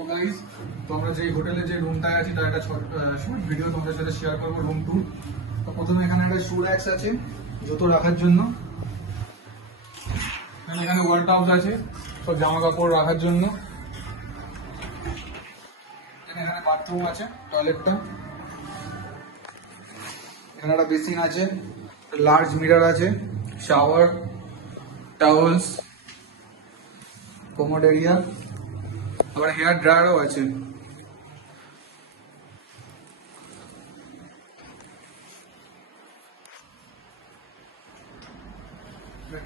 তো গাইস, তো আমরা যে হোটেলে যে রুমটায় আছি তার একটা শর্ট ভিডিও তোমাদের সাথে শেয়ার করবো, রুম ট্যুর। তো প্রথমে এখানে একটা শু র্যাক্স আছে জুতো রাখার জন্য, এখানে ওয়াল টাউস আছে সব জামা কাপড় রাখার জন্য, এখানে বাথরুম আছে, টয়লেটটা, এখানে একটা বেসিন আছে, লার্জ মিরর আছে, শাওয়ার, টাওয়েলস, কোমোড এরিয়া, আবার হেয়ার ড্রায়ারও আছে।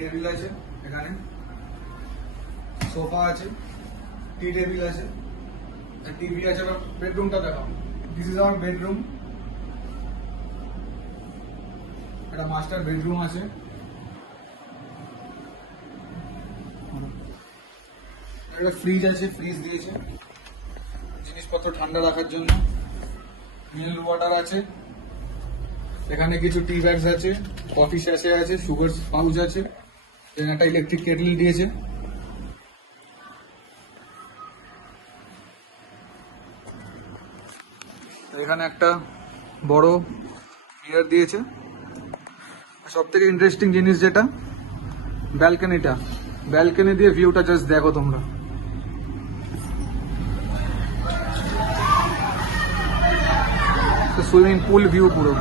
টেবিল আছে, এখানে সোফা আছে, টি টেবিল আছে, টিভি আছে। আবার বেডরুমটা দেখাও। This is our bedroom. একটা মাস্টার বেডরুম আছে, একটা ফ্রিজ আছে, ফ্রিজ দিয়েছে জিনিসপত্র ঠান্ডা রাখার জন্য, মিনারেল ওয়াটার আছে, এখানে কিছু টি ব্যাগস আছে, কফি স্যাশে আছে, সুগার পাউচ আছে, একটা ইলেকট্রিক কেটল দিয়েছে। এখানে একটা বড় মিরর দিয়েছে। সব থেকে ইন্টারেস্টিং জিনিস যেটা, ব্যালকনিটা, ব্যালকনি দিয়ে ভিউটা জাস্ট দেখো তোমরা। সুইমিং পুল ভিউ পুরো।